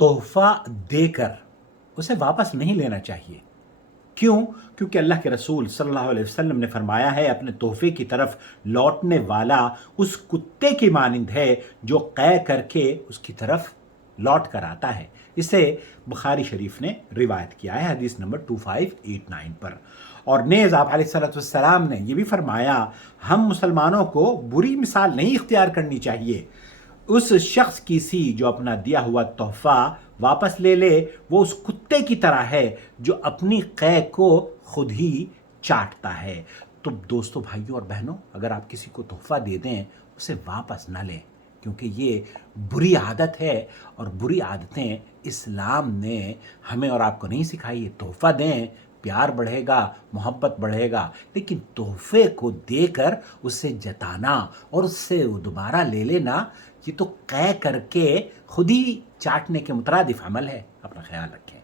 تحفہ دے کر اسے واپس نہیں لینا چاہیے. کیوں؟ کیونکہ اللہ کے رسول صلی اللہ علیہ وسلم نے فرمایا ہے اپنے تحفے کی طرف لوٹنے والا اس کتے کی مانند ہے جو قے کر کے اس کی طرف لوٹ کر آتا ہے. اسے بخاری شریف نے روایت کیا ہے حدیث نمبر 2589 پر. اور نیز آپ علیہ الصلوۃ والسلام نے یہ بھی فرمایا ہم مسلمانوں کو بری مثال نہیں اختیار کرنی چاہیے. اس شخص کی سی جو اپنا دیا ہوا تحفہ واپس لے لے وہ اس کتے کی طرح ہے جو اپنی قے کو خود ہی چاٹتا ہے. تو دوستو بھائیوں اور بہنوں، اگر آپ کسی کو تحفہ دے دیں اسے واپس نہ لیں، کیونکہ یہ بری عادت ہے، اور بری عادتیں اسلام نے ہمیں اور آپ کو نہیں سکھائی ہے. تحفہ دیں، پیار بڑھے گا، محبت بڑھے گا، لیکن تحفے کو دے کر اسے جتانا اور اس سے دوبارہ لے لینا یہ تو قے کر کے خود ہی چاٹنے کے مترادف عمل ہے. اپنا خیال رکھیں.